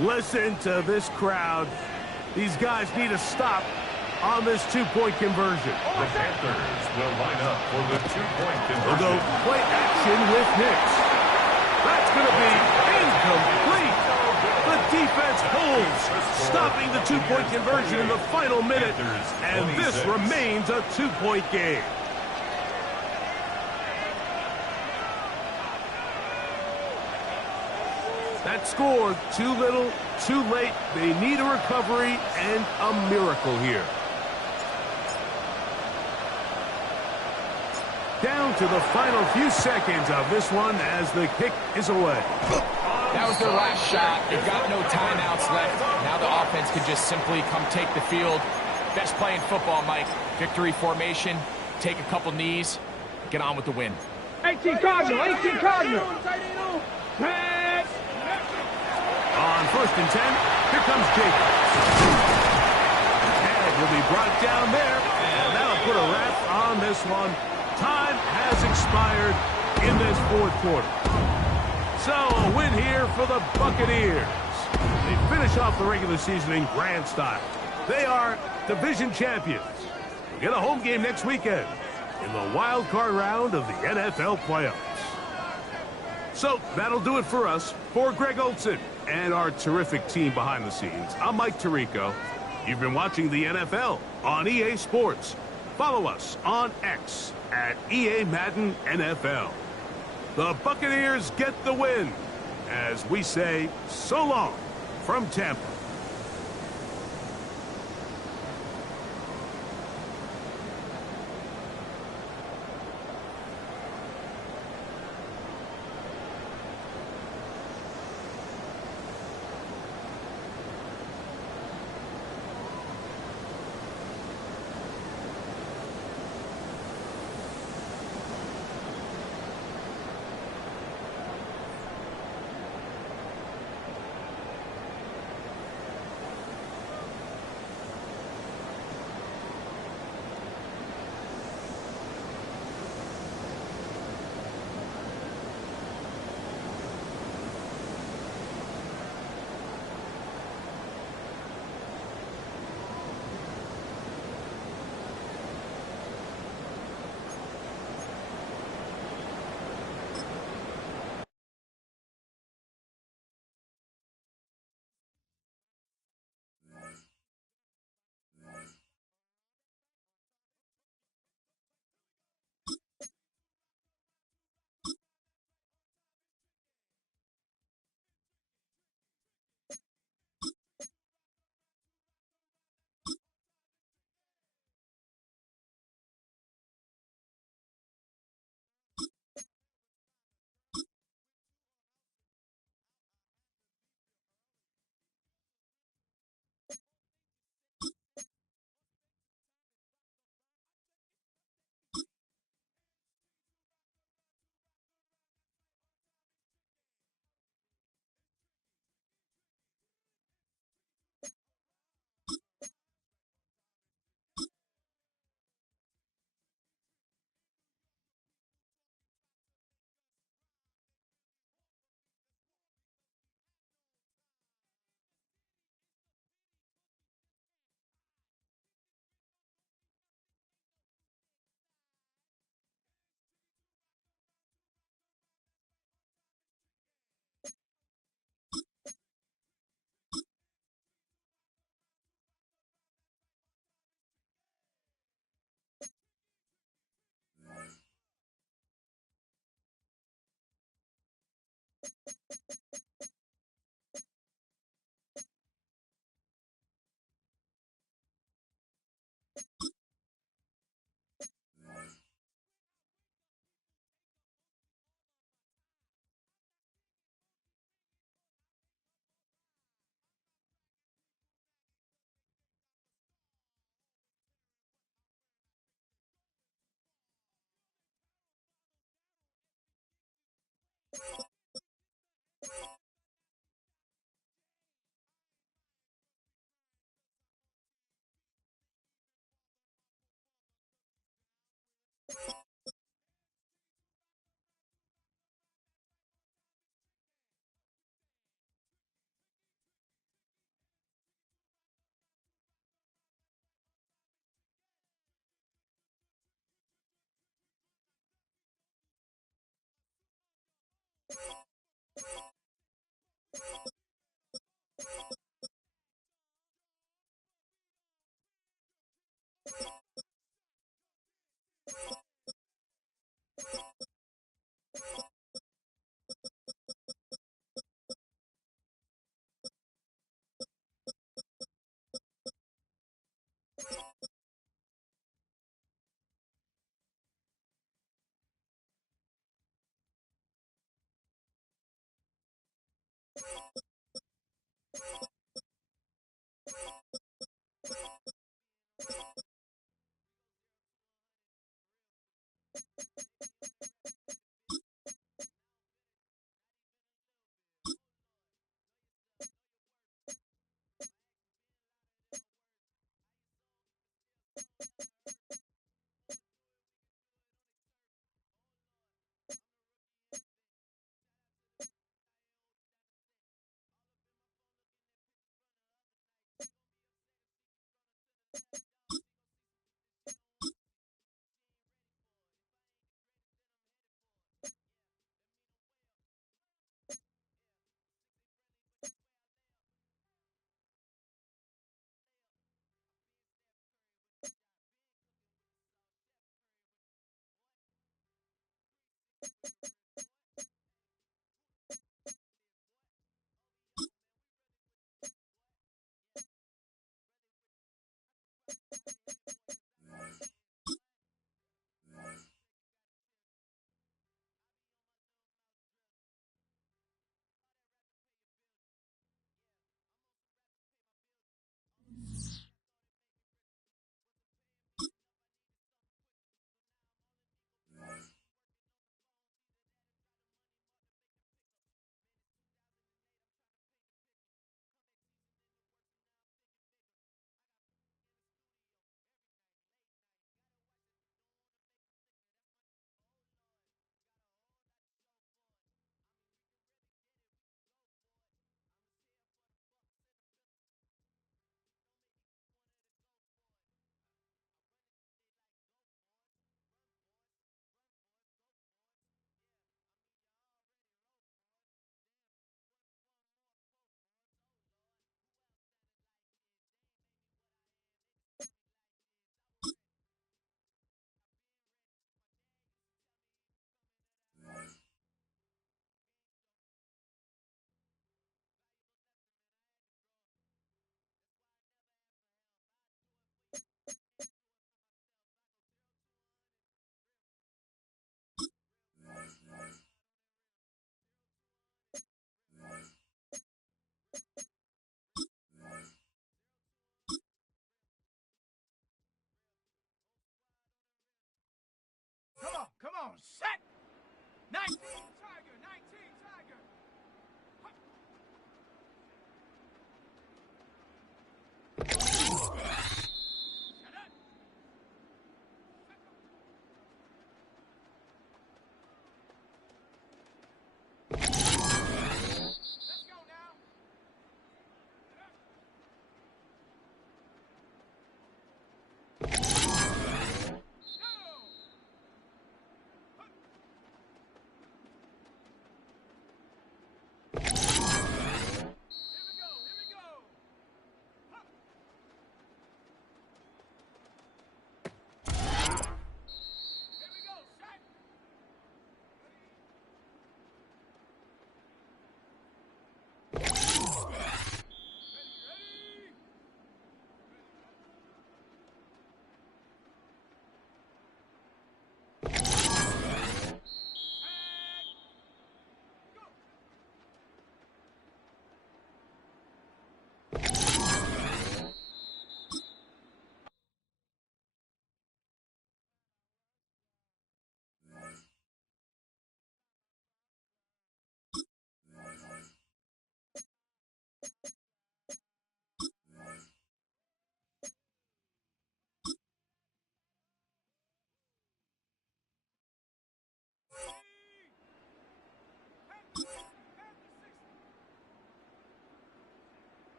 Listen to this crowd. These guys need to stop on this 2-point conversion. The Panthers will line up for the 2-point They'll conversion. go play action with Nix. That's going to be incomplete. The defense holds, stopping the 2-point conversion in the final minute, and this remains a 2-point game. That score, too little, too late. They need a recovery and a miracle here. Down to the final few seconds of this one as the kick is away. That was their last shot. They've got no timeouts left. Now the offense can just simply come take the field. Best play in football, Mike. Victory formation, take a couple knees, get on with the win. 18 Cardinal. Pass. first and 10, here comes Jacobs. And he'll be brought down there, and that'll put a wrap on this one. Time has expired in this fourth quarter. So a win here for the Buccaneers. They finish off the regular season in grand style. They are division champions. We'll get a home game next weekend in the wild card round of the NFL playoffs. So that'll do it for us. For Greg Olson and our terrific team behind the scenes, I'm Mike Tirico. You've been watching the NFL on EA Sports. Follow us on X at EA Madden NFL. The Buccaneers get the win as we say so long from Tampa.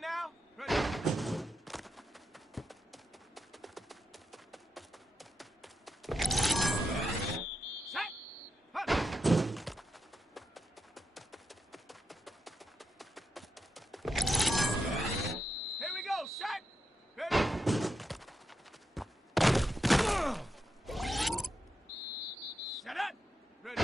now. Ready. Set. Hut. Here we go. Set. Ready. Set up. Ready.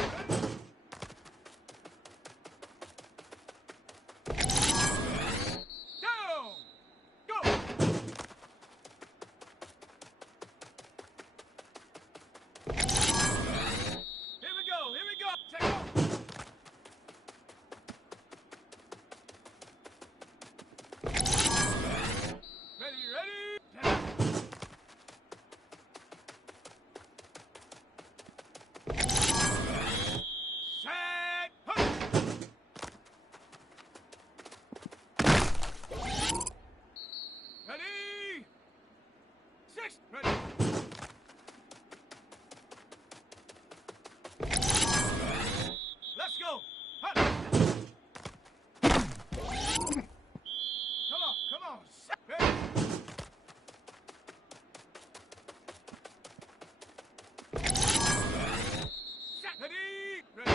Down. Go. Here we go. Here we go. Take off. Ready, ready. Set. Hut. Ready. Six. Ready. Let's go. Hut. Come on. Come on. Ready. Set. Ready. Ready.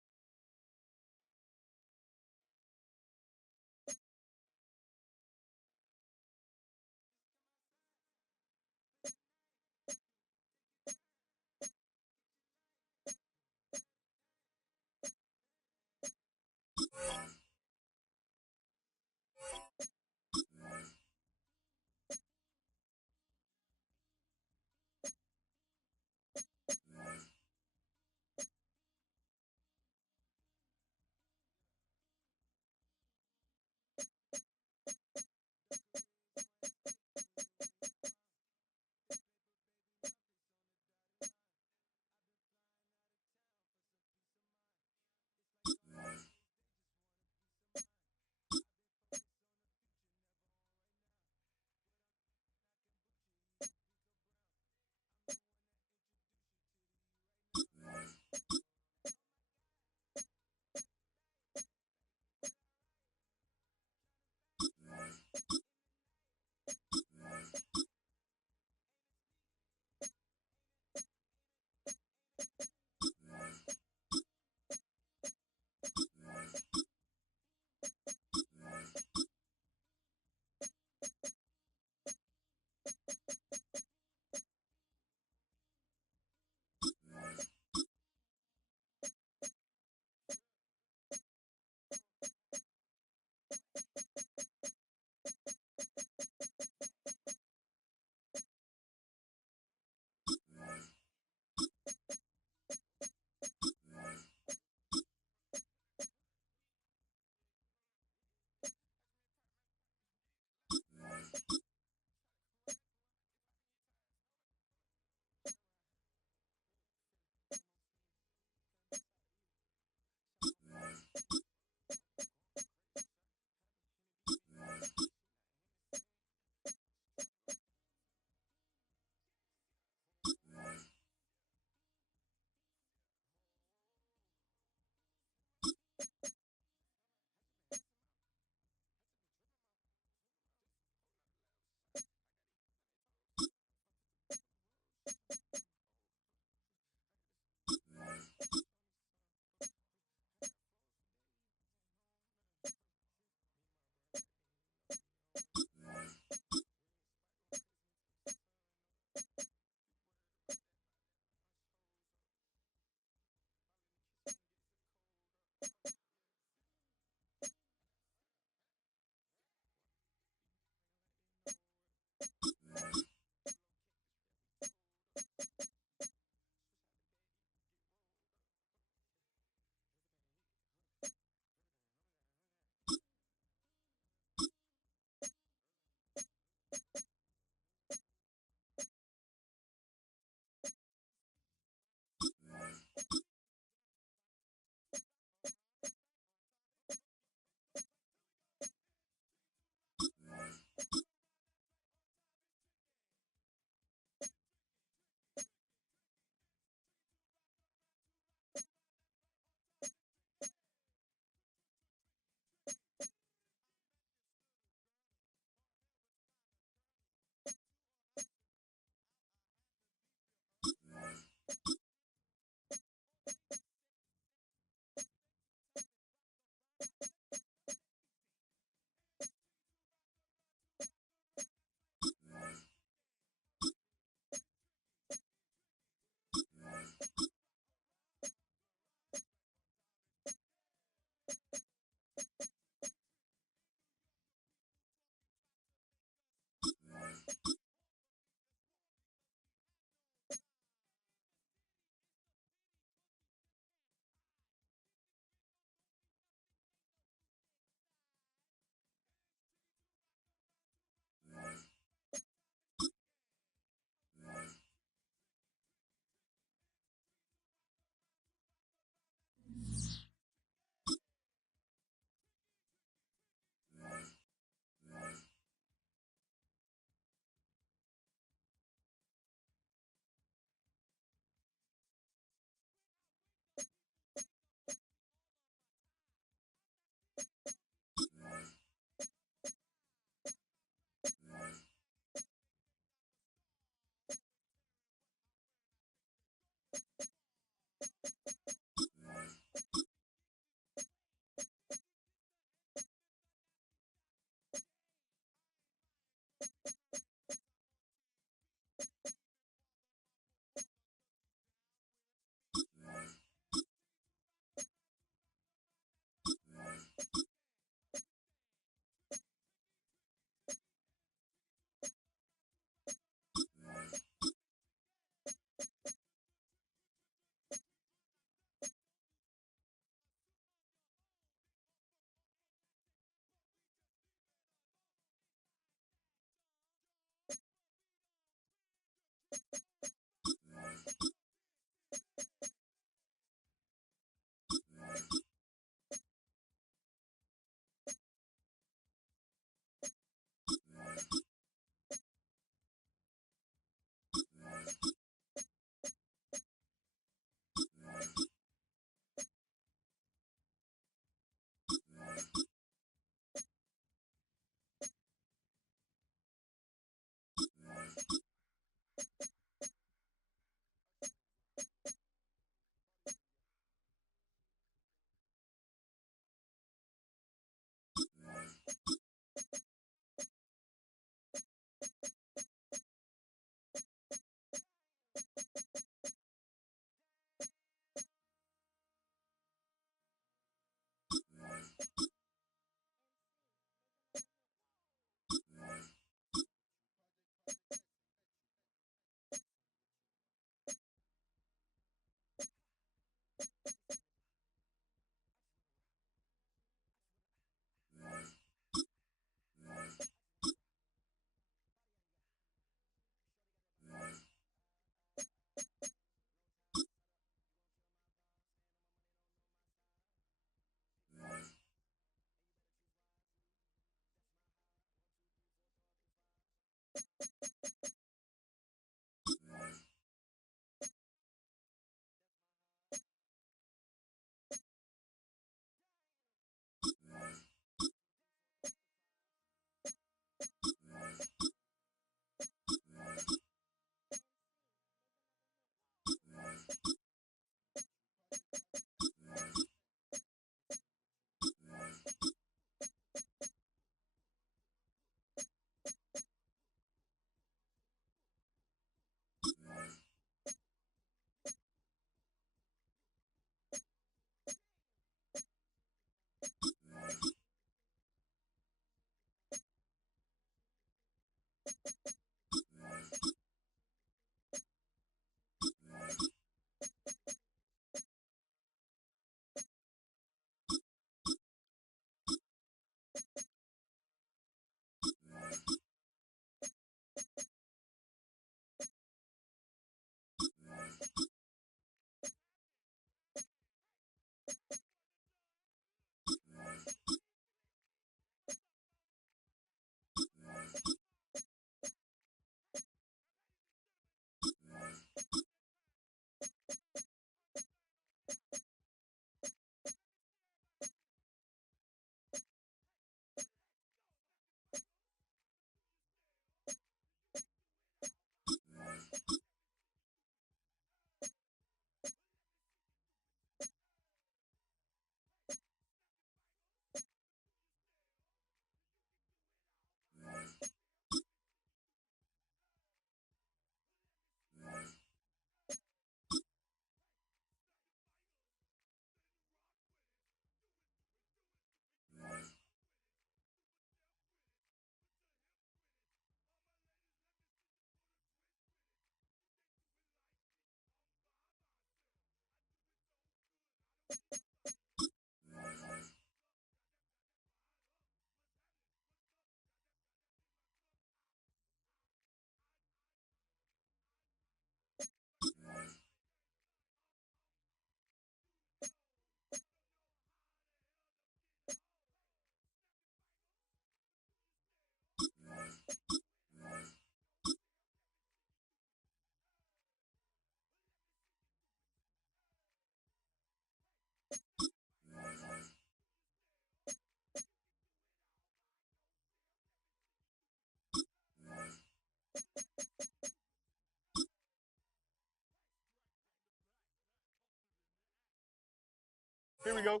Here we go.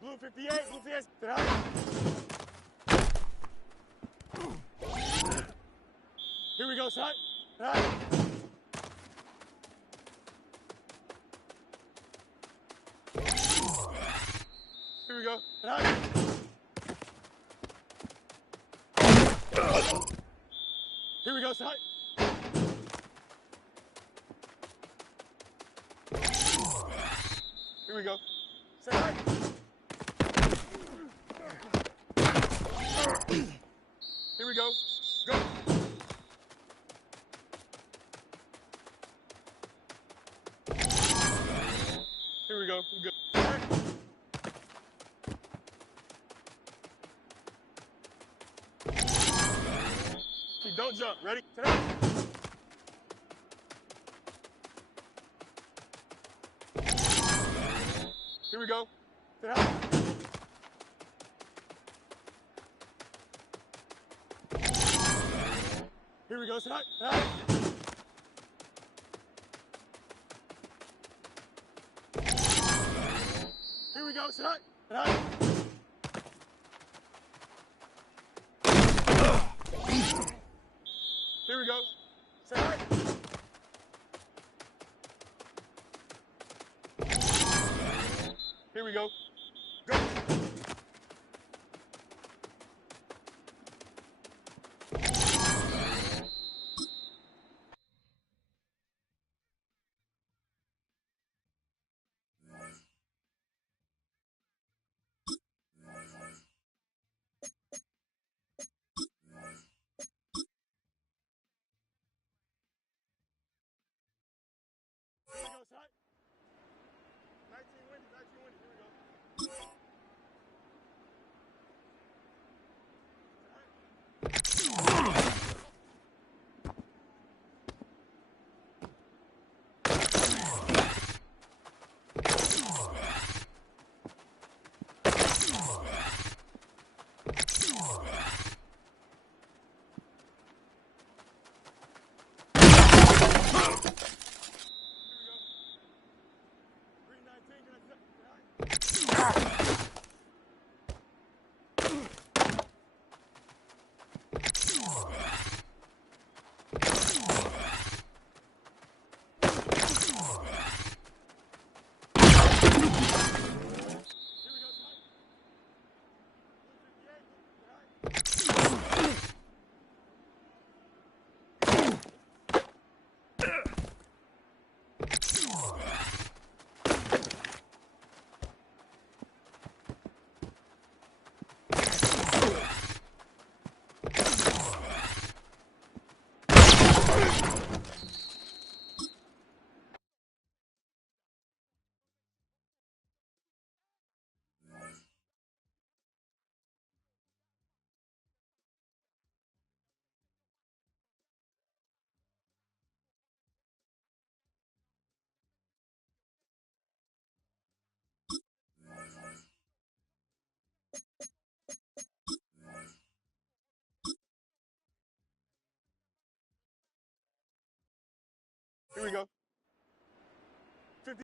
Blue 58, blue 58. Here we go, side. Right. Here we go. Right. Here we go, side. Here we go. Side. Here we go. Go. Here we go. Good. Don't jump. Ready? Tonight. Here we go. Tonight. Here we go. Tonight. Tonight. Here we go. Tonight. Tonight. Here we go. Say hi. Here we go. Go. Here we go, side. 19 winning, 19 winning. Here we go. Green 19, can I set? Here we go.